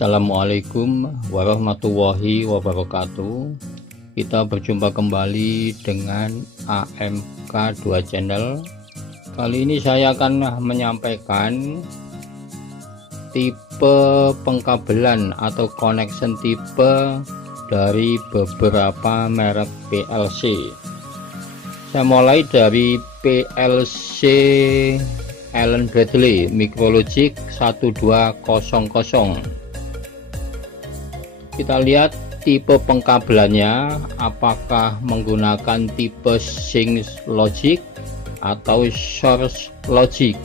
Assalamualaikum warahmatullahi wabarakatuh. Kita berjumpa kembali dengan AMK2 Channel. Kali ini saya akan menyampaikan tipe pengkabelan atau connection tipe dari beberapa merek PLC. Saya mulai dari PLC Allen Bradley Micrologic 1200. Kita lihat tipe pengkabelannya, apakah menggunakan tipe sync logic atau source logic.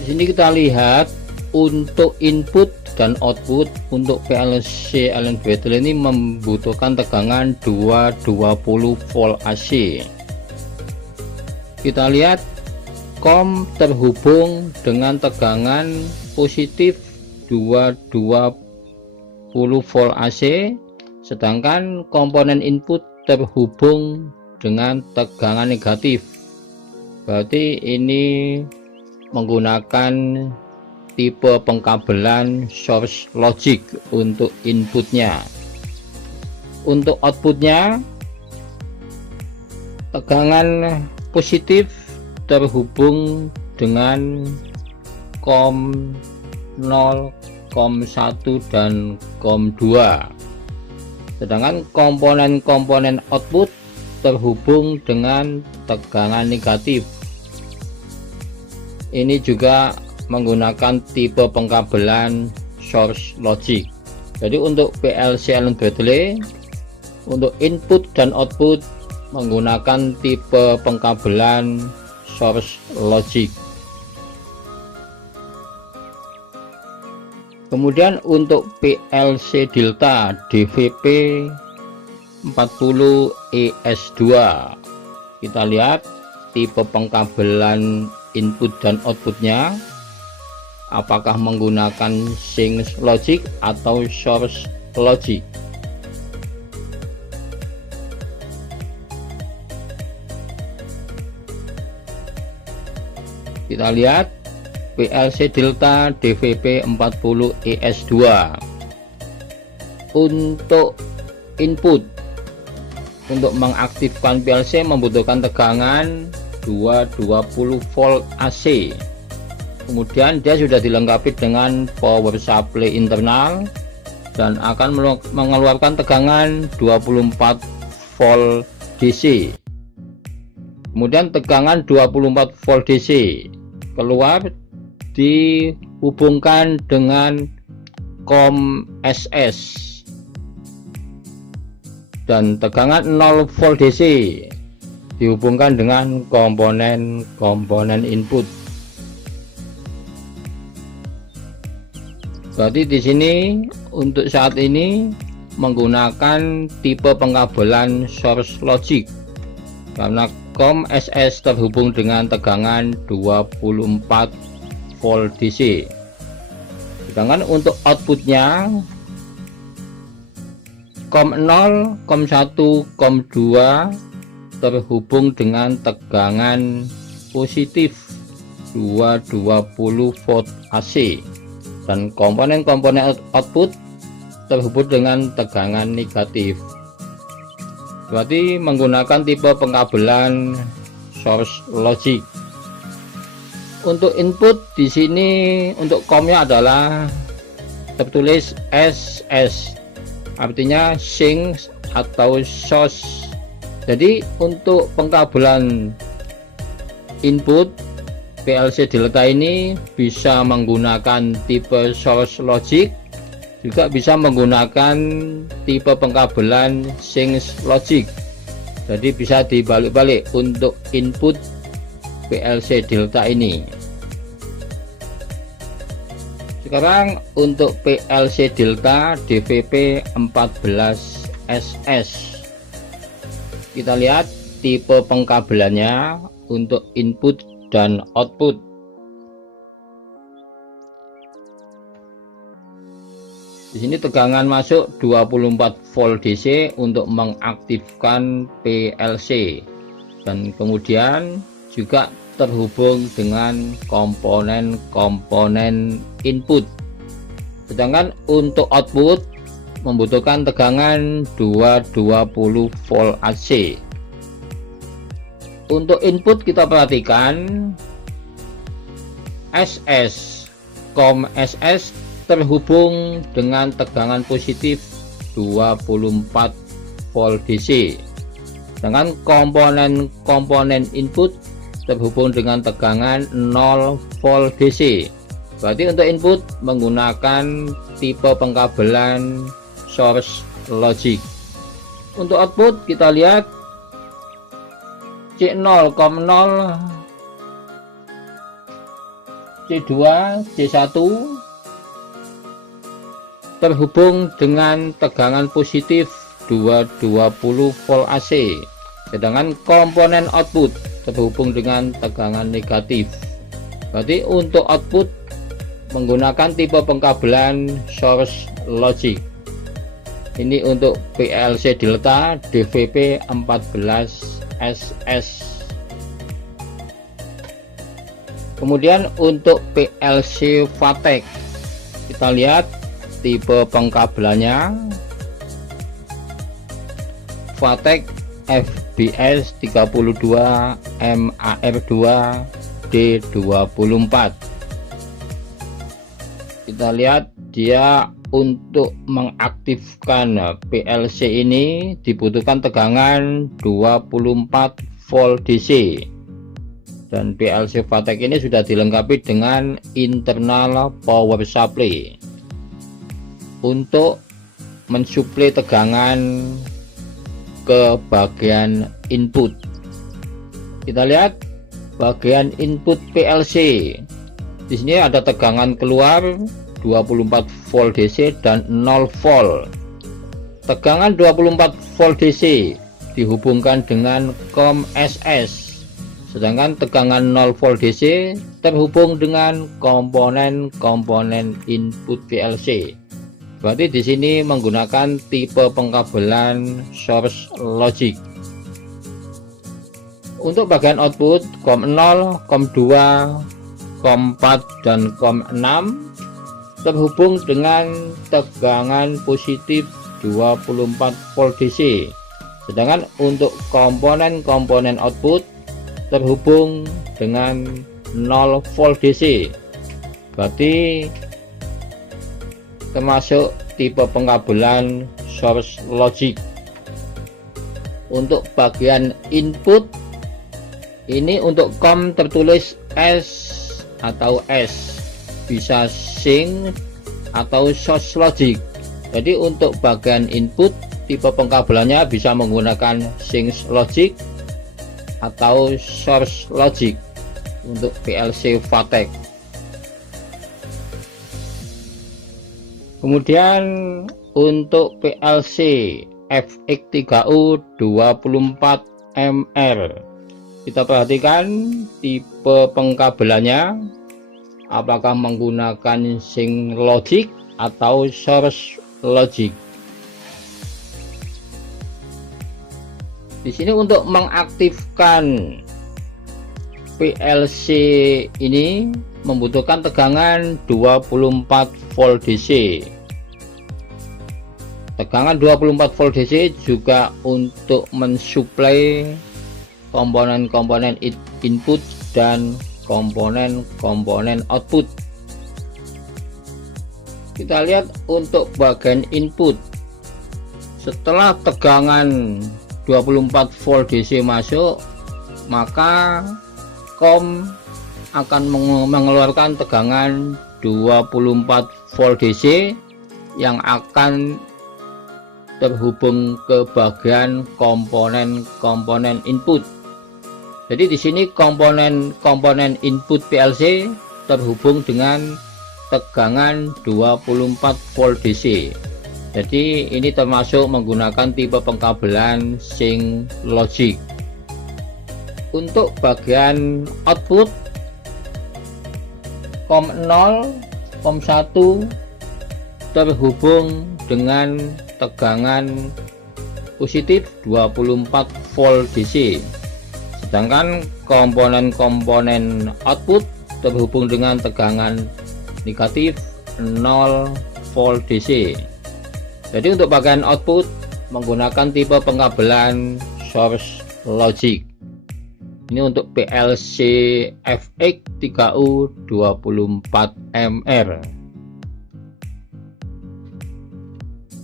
Di sini kita lihat untuk input dan output untuk PLC Allen Bradley ini membutuhkan tegangan 220 volt AC. Kita lihat COM terhubung dengan tegangan positif 220 volt AC, sedangkan komponen input terhubung dengan tegangan negatif. Berarti ini menggunakan tipe pengkabelan source logic untuk inputnya. Untuk outputnya, tegangan positif terhubung dengan COM 0, COM 1 dan COM 2, sedangkan komponen-komponen output terhubung dengan tegangan negatif. Ini juga menggunakan tipe pengkabelan source logic. Jadi untuk PLC Allen Bradley, untuk input dan output menggunakan tipe pengkabelan source logic. Kemudian untuk PLC Delta DVP 40 ES2, kita lihat tipe pengkabelan input dan outputnya, apakah menggunakan sync logic atau source logic. Kita lihat PLC Delta DVP 40 ES2. Untuk input, untuk mengaktifkan PLC membutuhkan tegangan 220 volt AC. Kemudian dia sudah dilengkapi dengan power supply internal dan akan mengeluarkan tegangan 24 volt DC. Kemudian tegangan 24 volt DC keluar dihubungkan dengan COM SS, dan tegangan 0 volt DC dihubungkan dengan komponen input. Berarti di sini untuk saat ini menggunakan tipe pengkabelan source logic karena COM SS terhubung dengan tegangan 24 volt DC. Sedangkan untuk outputnya COM 0, COM 1, COM 2 terhubung dengan tegangan positif 220 volt AC, dan komponen-komponen output terhubung dengan tegangan negatif. Berarti menggunakan tipe pengkabelan source logic. Untuk input di sini untuk COM-nya adalah tertulis SS, artinya sync atau source. Jadi untuk pengkabelan input PLC Delta ini bisa menggunakan tipe source logic, juga bisa menggunakan tipe pengkabelan sync logic. Jadi bisa dibalik-balik untuk input PLC Delta ini. Sekarang untuk PLC Delta DVP 14 SS, kita lihat tipe pengkabelannya untuk input dan output. Di sini tegangan masuk 24 volt DC untuk mengaktifkan PLC, dan kemudian juga terhubung dengan komponen-komponen input. Sedangkan untuk output membutuhkan tegangan 220 volt AC. Untuk input kita perhatikan SS, COM SS terhubung dengan tegangan positif 24 volt DC. Sedangkan komponen-komponen input terhubung dengan tegangan 0 volt DC. Berarti untuk input menggunakan tipe pengkabelan source logic. Untuk output kita lihat C0, C0, C2, C1 terhubung dengan tegangan positif 220 volt AC. Sedangkan komponen output terhubung dengan tegangan negatif. Berarti untuk output menggunakan tipe pengkabelan source logic. Ini untuk PLC delta DVP 14SS. Kemudian untuk PLC Vatek kita lihat tipe pengkabelannya Vatek FBS 32 MAR2 D24. Kita lihat dia untuk mengaktifkan PLC ini dibutuhkan tegangan 24 volt DC, dan PLC Vatek ini sudah dilengkapi dengan internal power supply untuk mensuplai tegangan ke bagian input. Kita lihat bagian input PLC. Di sini ada tegangan keluar 24 volt DC dan 0 volt. Tegangan 24 volt DC dihubungkan dengan COM SS, sedangkan tegangan 0 volt DC terhubung dengan komponen-komponen input PLC. Berarti di sini menggunakan tipe pengkabelan source logic. Untuk bagian output COM 0, COM 2, COM 4 dan COM 6 terhubung dengan tegangan positif 24 volt DC. Sedangkan untuk komponen-komponen output terhubung dengan 0 volt DC. Berarti termasuk tipe pengkabelan source logic. Untuk bagian input ini untuk COM tertulis S atau S, bisa sync atau source logic. Jadi untuk bagian input tipe pengkabelannya bisa menggunakan sync logic atau source logic untuk PLC Vatek. Kemudian untuk PLC FX3U 24 MR kita perhatikan tipe pengkabelannya apakah menggunakan sync logic atau source logic. Di sini untuk mengaktifkan PLC ini membutuhkan tegangan 24 volt DC. Tegangan 24 volt DC juga untuk mensuplai komponen-komponen input dan komponen-komponen output. Kita lihat untuk bagian input, setelah tegangan 24 volt DC masuk, maka COM akan mengeluarkan tegangan 24 volt DC yang akan terhubung ke bagian komponen-komponen input. Jadi di sini komponen-komponen input PLC terhubung dengan tegangan 24 volt DC. Jadi ini termasuk menggunakan tipe pengkabelan sync logic. Untuk bagian output COM 0, COM 1 terhubung dengan tegangan positif 24 volt DC. sedangkan komponen-komponen output terhubung dengan tegangan negatif 0 volt DC. Jadi untuk bagian output menggunakan tipe pengkabelan source logic. Ini untuk PLC FX 3U 24MR.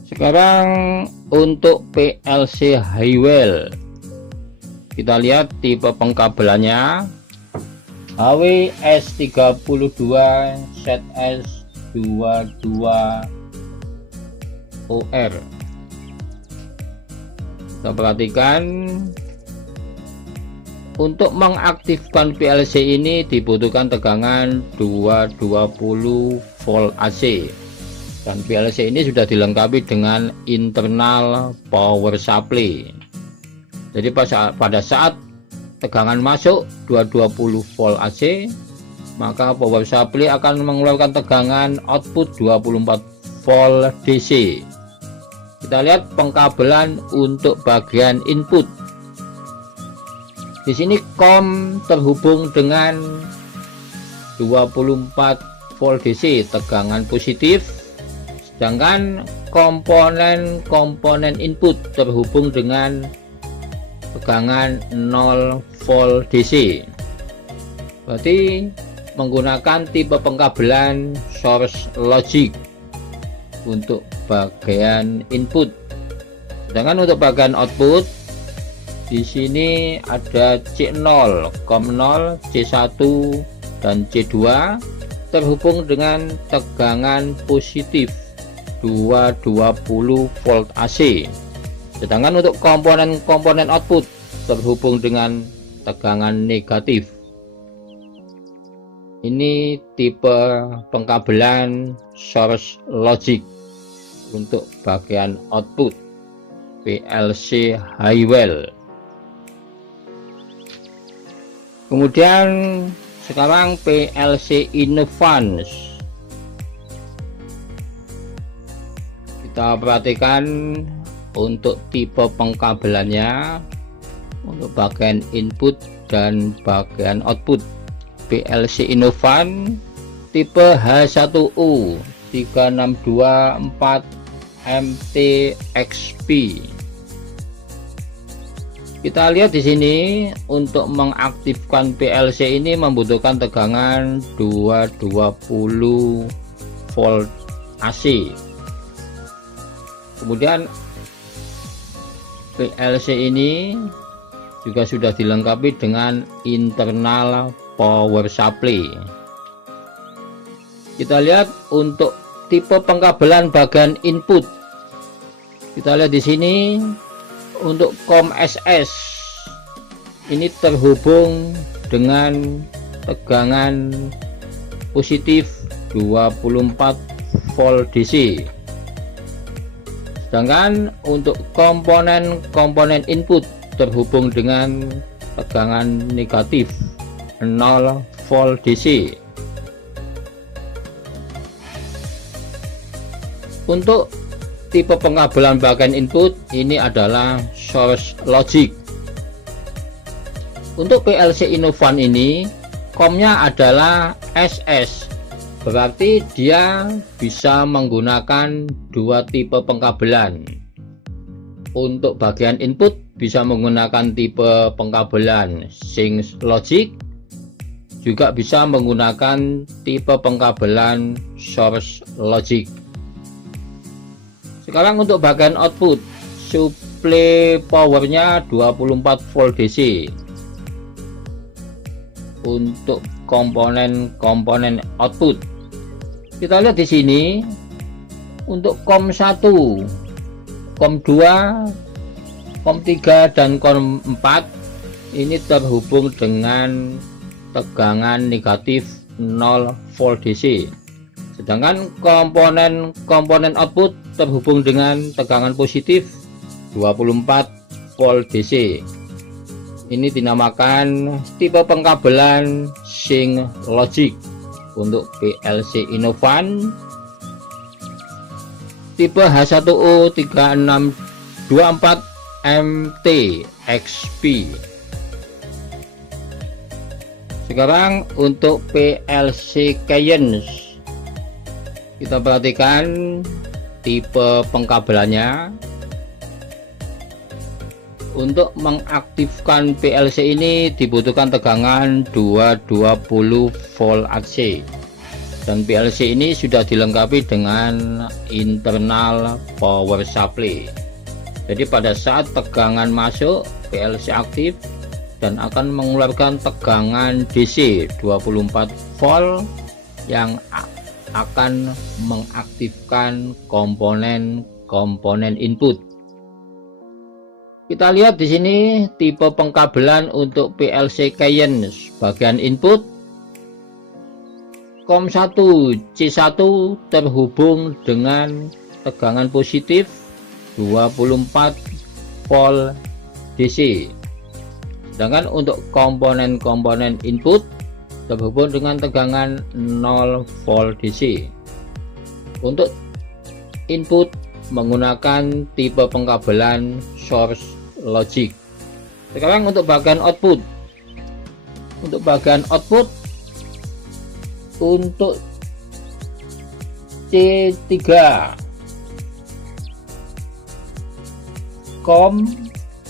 Sekarang untuk PLC Honeywell, kita lihat tipe pengkabelannya HWS32 ZS22OR. Kita perhatikan, untuk mengaktifkan PLC ini dibutuhkan tegangan 220 volt AC, dan PLC ini sudah dilengkapi dengan internal power supply. Jadi pada saat tegangan masuk 220 volt AC, maka power supply akan mengeluarkan tegangan output 24 volt DC. Kita lihat pengkabelan untuk bagian input. Di sini COM terhubung dengan 24 volt DC tegangan positif, sedangkan komponen input terhubung dengan tegangan 0 volt DC. Berarti menggunakan tipe pengkabelan source logic untuk bagian input. Sedangkan untuk bagian output, di sini ada C0, COM0, C1 dan C2 terhubung dengan tegangan positif 220 volt AC. Sedangkan untuk komponen output terhubung dengan tegangan negatif. Ini tipe pengkabelan source logic untuk bagian output PLC Honeywell. Kemudian sekarang PLC Inovance. Kita perhatikan untuk tipe pengkabelannya untuk bagian input dan bagian output. PLC Inovance tipe H1U 3624 MTXP. Kita lihat di sini, untuk mengaktifkan PLC ini membutuhkan tegangan 220 volt AC. Kemudian PLC ini juga sudah dilengkapi dengan internal power supply. Kita lihat untuk tipe pengkabelan bagian input. Kita lihat di sini untuk COM SS ini terhubung dengan tegangan positif 24 volt DC. Sedangkan untuk komponen input terhubung dengan tegangan negatif 0 volt DC. Untuk tipe pengkabelan bagian input ini adalah source logic. Untuk PLC Inovance ini COM-nya adalah SS, berarti dia bisa menggunakan dua tipe pengkabelan. Untuk bagian input bisa menggunakan tipe pengkabelan sync logic, juga bisa menggunakan tipe pengkabelan source logic. Sekarang untuk bagian output, supply powernya 24 volt DC. Untuk komponen output, kita lihat di sini untuk COM1, COM2, COM3 dan COM4 ini terhubung dengan tegangan negatif 0 volt DC. Sedangkan komponen output terhubung dengan tegangan positif 24 volt DC. Ini dinamakan tipe pengkabelan sync logic untuk PLC Inovance tipe H1O 3624 MTXP. Sekarang untuk PLC Cayenne, kita perhatikan tipe pengkabelannya. Untuk mengaktifkan PLC ini dibutuhkan tegangan 220 volt AC, dan PLC ini sudah dilengkapi dengan internal power supply. Jadi pada saat tegangan masuk, PLC aktif dan akan mengeluarkan tegangan DC 24 volt yang akan mengaktifkan komponen input. Kita lihat di sini tipe pengkabelan untuk PLC Cayenne. Bagian input COM1 C1 terhubung dengan tegangan positif 24 volt DC. Sedangkan untuk komponen-komponen input terhubung dengan tegangan 0 volt DC. Untuk input menggunakan tipe pengkabelan source logic. Sekarang untuk bagian output. Untuk bagian output untuk C3 COM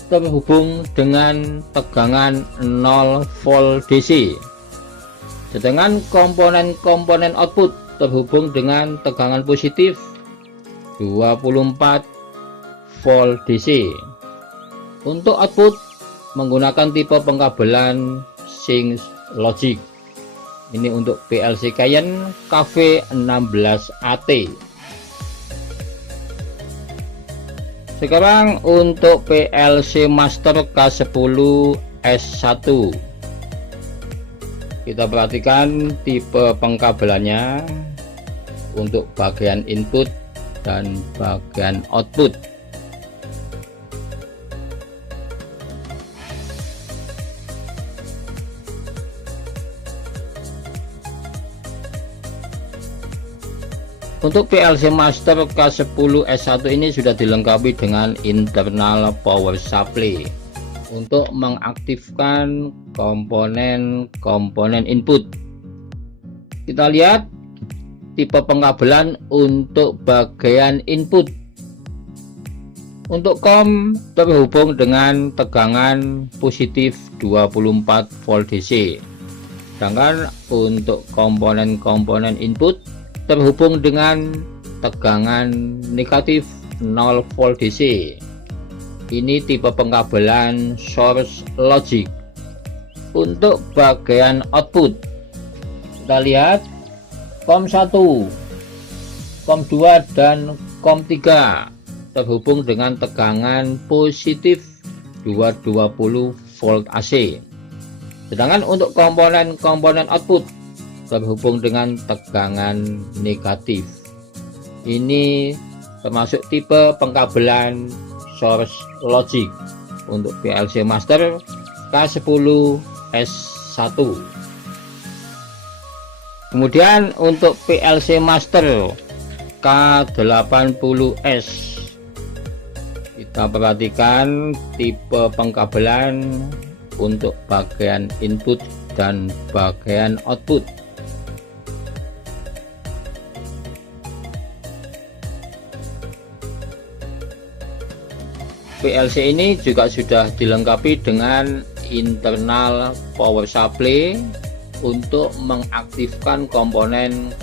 terhubung dengan tegangan 0 volt DC, sedangkan komponen-komponen output terhubung dengan tegangan positif 24 volt DC. Untuk output menggunakan tipe pengkabelan sync logic. Ini untuk PLC Cayenne KV16AT. Sekarang untuk PLC Master K10S1. Kita perhatikan tipe pengkabelannya untuk bagian input dan bagian output. Untuk PLC Master K10S1 ini sudah dilengkapi dengan internal power supply untuk mengaktifkan komponen input. Kita lihat tipe pengkabelan untuk bagian input. Untuk COM terhubung dengan tegangan positif 24 volt DC. Sedangkan untuk komponen input terhubung dengan tegangan negatif 0 volt DC. Ini tipe pengkabelan source logic. Untuk bagian output, kita lihat COM1, COM2 dan COM3 terhubung dengan tegangan positif 220 volt AC. Sedangkan untuk komponen output terhubung dengan tegangan negatif. Ini termasuk tipe pengkabelan source logic untuk PLC Master K10S1. Kemudian untuk PLC Master K80S, kita perhatikan tipe pengkabelan untuk bagian input dan bagian output. PLC ini juga sudah dilengkapi dengan internal power supply untuk mengaktifkan komponen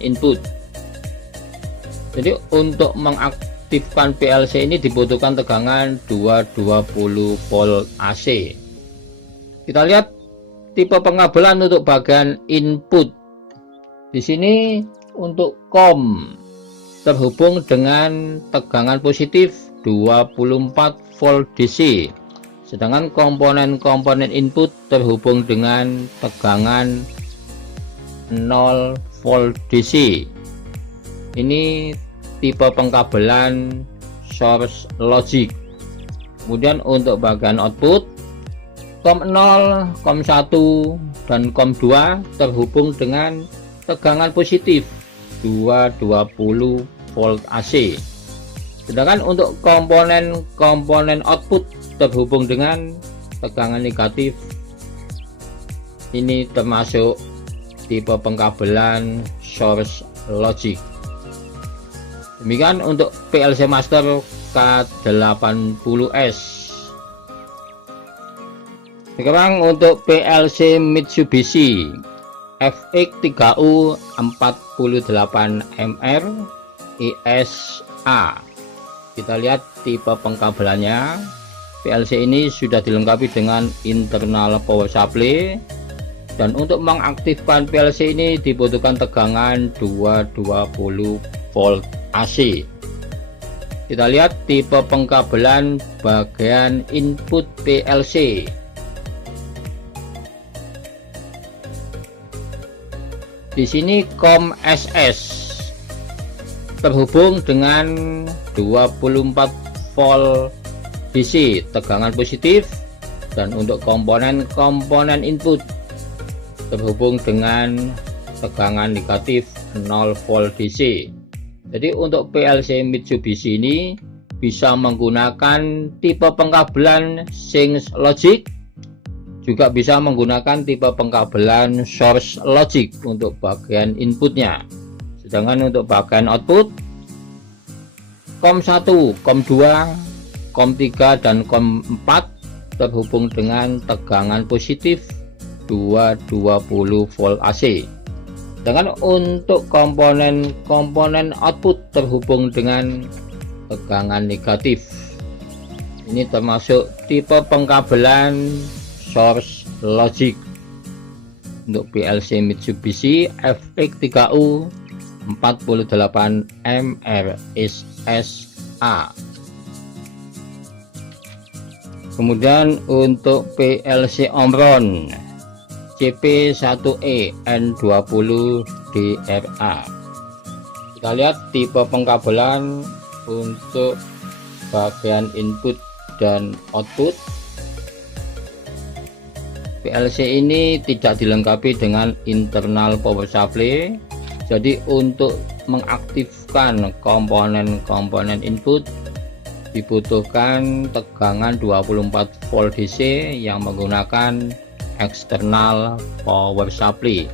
input. Jadi untuk mengaktifkan PLC ini dibutuhkan tegangan 220 volt AC. Kita lihat tipe pengabelan untuk bagian input. Di sini untuk COM terhubung dengan tegangan positif 24 volt DC, sedangkan komponen input terhubung dengan tegangan 0 volt DC. Ini tipe pengkabelan source logic. Kemudian untuk bagian output, COM0, COM1 dan COM2 terhubung dengan tegangan positif 220 volt AC. Sedangkan untuk komponen output terhubung dengan tegangan negatif Ini termasuk tipe pengkabelan source logic. Demikian untuk PLC Master K80S. Sekarang untuk PLC Mitsubishi FX3U 48MR ISA. Kita lihat tipe pengkabelannya. PLC ini sudah dilengkapi dengan internal power supply, dan untuk mengaktifkan PLC ini dibutuhkan tegangan 220 volt AC. Kita lihat tipe pengkabelan bagian input PLC. Di sini COM SS terhubung dengan 24 volt DC tegangan positif, dan untuk komponen input terhubung dengan tegangan negatif 0 volt DC. Jadi untuk PLC Mitsubishi ini bisa menggunakan tipe pengkabelan Sync Logic, juga bisa menggunakan tipe pengkabelan Source Logic untuk bagian inputnya. Sedangkan untuk bagian output, COM 1, COM 2, COM 3, dan COM 4 terhubung dengan tegangan positif 220 volt AC. Sedangkan untuk komponen output terhubung dengan tegangan negatif. Ini termasuk tipe pengkabelan Source Logic untuk PLC Mitsubishi FX3U 48MR ISA. Kemudian untuk PLC Omron CP1E N20 DRA. Kita lihat tipe pengkabelan untuk bagian input dan output. PLC ini tidak dilengkapi dengan internal power supply, jadi untuk mengaktifkan komponen input dibutuhkan tegangan 24 volt DC yang menggunakan eksternal power supply.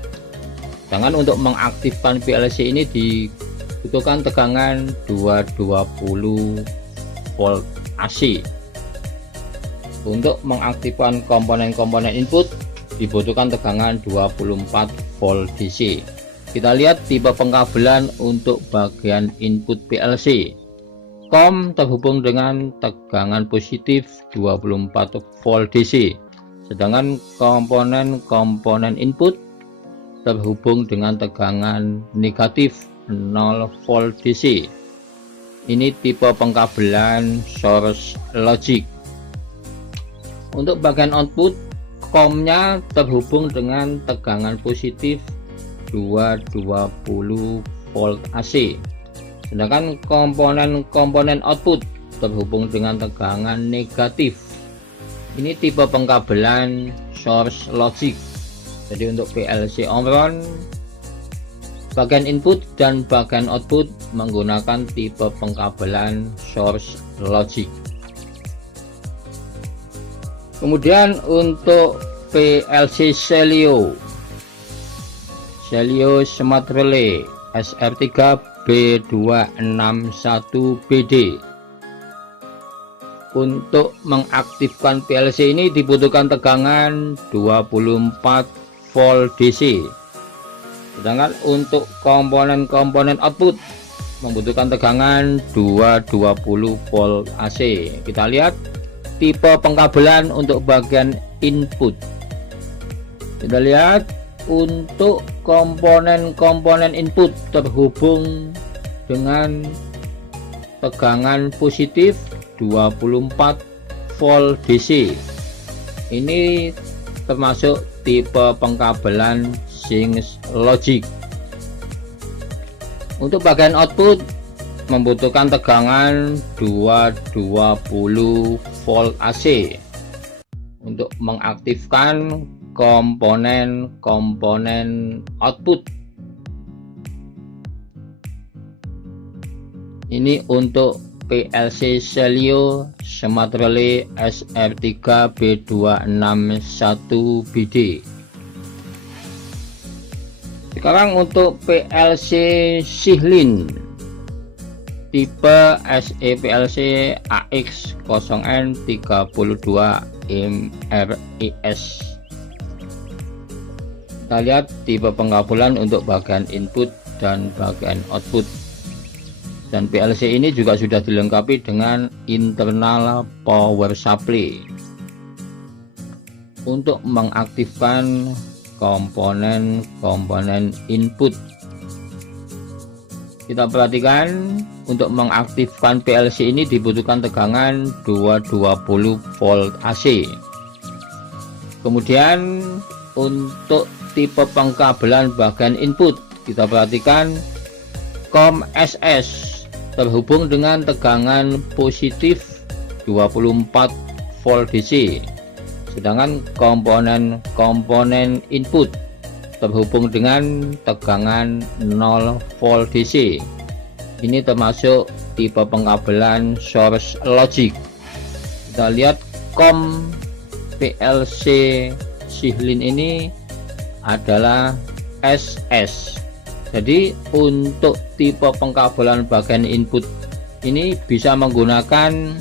Sedangkan untuk mengaktifkan PLC ini dibutuhkan tegangan 220 volt AC. Untuk mengaktifkan komponen input dibutuhkan tegangan 24 volt DC. Kita lihat tipe pengkabelan untuk bagian input PLC. COM terhubung dengan tegangan positif 24 volt DC. Sedangkan komponen input terhubung dengan tegangan negatif 0 volt DC. Ini tipe pengkabelan Source Logic. Untuk bagian output, COM-nya terhubung dengan tegangan positif 220 volt AC. Sedangkan komponen output terhubung dengan tegangan negatif. Ini tipe pengkabelan Source Logic. Jadi untuk PLC Omron, bagian input dan bagian output menggunakan tipe pengkabelan Source Logic. Kemudian untuk PLC Celio Smart Relay SR3 B261BD. Untuk mengaktifkan PLC ini dibutuhkan tegangan 24 volt DC. Sedangkan untuk komponen output membutuhkan tegangan 220 volt AC. Kita lihat tipe pengkabelan untuk bagian input. Kita lihat untuk komponen input terhubung dengan tegangan positif 24 volt DC. Ini termasuk tipe pengkabelan Sync Logic. Untuk bagian output membutuhkan tegangan 220 volt AC untuk mengaktifkan komponen output. Ini untuk PLC Celio Smart Relay SR3 B261BD. Sekarang untuk PLC Shihlin tipe SEPLC AX0N32MRIS. Kita lihat tipe pengkabelan untuk bagian input dan bagian output. Dan PLC ini juga sudah dilengkapi dengan internal power supply untuk mengaktifkan komponen-komponen input. Kita perhatikan, untuk mengaktifkan PLC ini dibutuhkan tegangan 220 volt AC. Kemudian untuk tipe pengkabelan bagian input, kita perhatikan COM SS terhubung dengan tegangan positif 24 volt DC, sedangkan komponen-komponen input terhubung dengan tegangan 0 volt DC. Ini termasuk tipe pengkabelan source logic. Kita lihat COM PLC Shihlin ini adalah SS. Jadi untuk tipe pengkabelan bagian input ini bisa menggunakan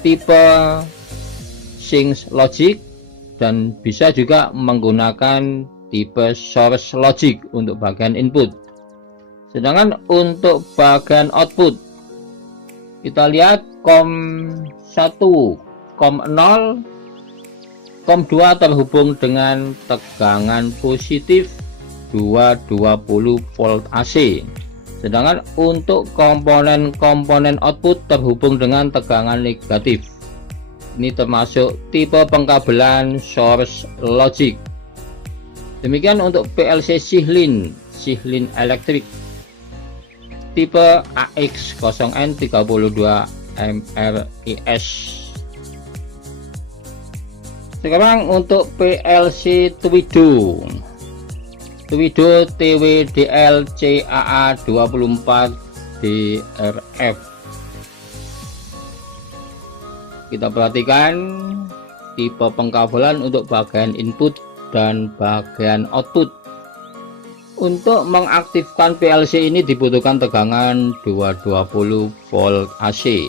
tipe sync logic dan bisa juga menggunakan tipe source logic untuk bagian input. Sedangkan untuk bagian output, kita lihat COM 1, COM 0, COM 2 terhubung dengan tegangan positif 220 volt AC. Sedangkan untuk komponen-komponen output terhubung dengan tegangan negatif. Ini termasuk tipe pengkabelan source logic. Demikian untuk PLC Shihlin elektrik tipe AX0N32MRIS. Sekarang untuk PLC Twido TWDL CAA24 DRF. Kita perhatikan tipe pengkabelan untuk bagian input dan bagian output. Untuk mengaktifkan PLC ini dibutuhkan tegangan 220 volt AC,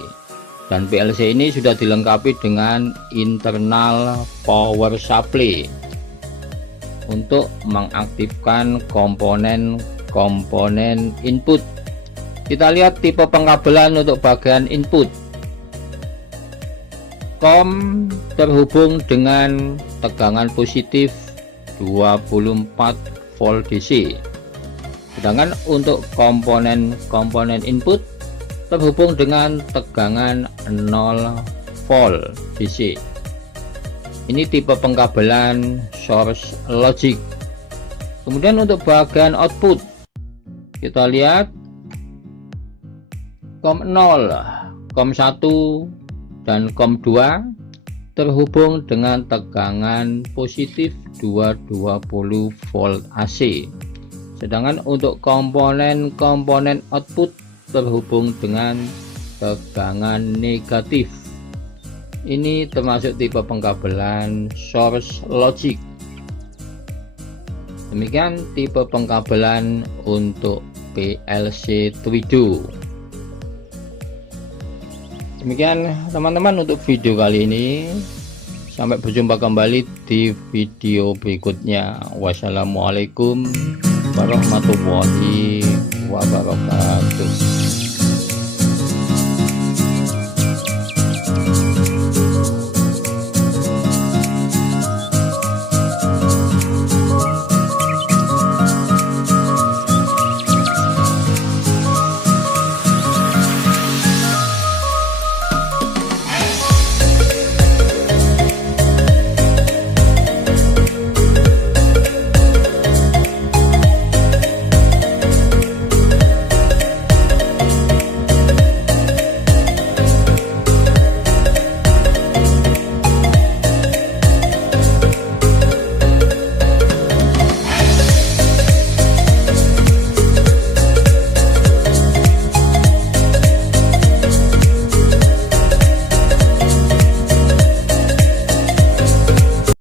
dan PLC ini sudah dilengkapi dengan internal power supply untuk mengaktifkan komponen-komponen input. Kita lihat tipe pengkabelan untuk bagian input. COM terhubung dengan tegangan positif 24 volt DC. Sedangkan untuk komponen-komponen input terhubung dengan tegangan 0 volt DC. Ini tipe pengkabelan source logic. Kemudian untuk bagian output, kita lihat COM 0, COM 1 dan COM 2 terhubung dengan tegangan positif 220 volt AC. Sedangkan untuk komponen-komponen output terhubung dengan tegangan negatif. Ini termasuk tipe pengkabelan source logic. Demikian tipe pengkabelan untuk PLC Twido. Demikian teman-teman untuk video kali ini. Sampai berjumpa kembali di video berikutnya. Wassalamualaikum warahmatullahi wabarakatuh.